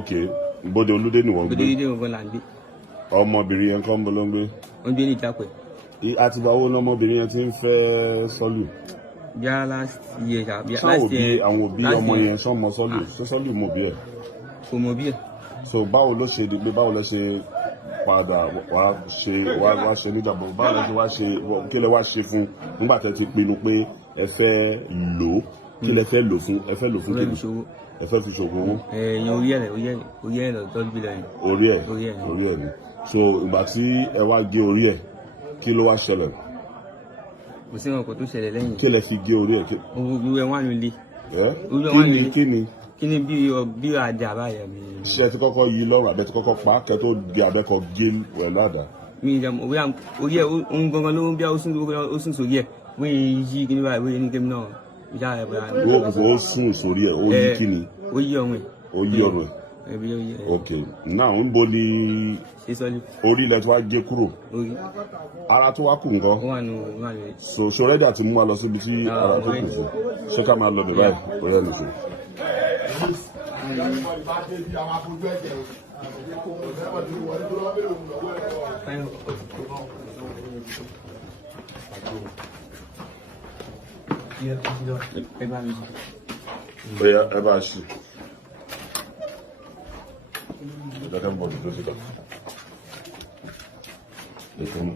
Okay, bóde olúdé ni wọ́n gbé. Bóde olúdé Ogun là ń gbé. Ọmọbìnrin yẹn kọ́ ń bọ́ ló ń gbé. Ó ń gbé ní Ìjápẹ̀. Àtìgbà wo lọmọbìnrin yẹn ti ń fẹ́ Sọ́lù? Bíá last year àwọn òbí ọmọ yẹn sọmọ Sọ́lù, ṣé Sọ́lù mọ̀ bí ẹ̀? Kò mọ̀ bí ẹ̀. So báwo ló ṣe di pé báwo lẹ ṣe padà wá ṣe níjàmbá, báwo lẹ ṣe wá ṣe, kí lẹ wá ṣe fún nígbà tẹ́ ti pinnu pé ẹ fẹ́ lò ó, kí lẹ fẹ́ lò fún, ẹ fẹ́ lò fún kí ni? Ẹ fẹ́ fi ṣògùn owó? Ẹ̀yìn orí ẹ̀ lọ tọ́jú bí lẹ́yìn. Orí ẹ̀ ni. So ìgbà tí ẹ wá gé orí ẹ̀, kí ló wá ṣẹlẹ̀? Kò sí nǹkan tó ṣẹlẹ̀ lẹ́yìn. Kí lẹ fi gé orí ẹ̀? Orí ẹ̀ wà nílé. Kí ni? Kí ni bí àdé àbáyẹ mi. Ṣé ẹ ti kọ́kọ́ yí lọ́rùn àbẹ́ ti kọ́kọ́ pa á kẹ́ tó gé abẹ́kọ̀ gé pẹ̀lú àdá? Mi ìjàmọ̀ orí ẹ̀ ń gangan ló ń bí ó sùn sórí ẹ̀ wọ́n yí kí ní báyìí wọ́n yí ní kémi náà ìjà ẹ̀ bọ̀dá. Ó sùn sórí ẹ̀, ó yí kí ni? Ó yí ọrùn ẹ̀. Ó yí ọrùn ẹ̀. Ok, now ń bo ni orí ilẹ̀ tí wàá gé kúrò? Ara tó wá kù nǹkan? So ṣọrẹ́dì àti mú wa lọ síbi tí ara tó kù sí, ṣé ká máa lọ bẹ̀ báyìí? Ó yẹ nìṣó. Bóyá ẹ bá ṣe. Ìdájọ́ ń bọ̀ tó ti kà. Ètò mú.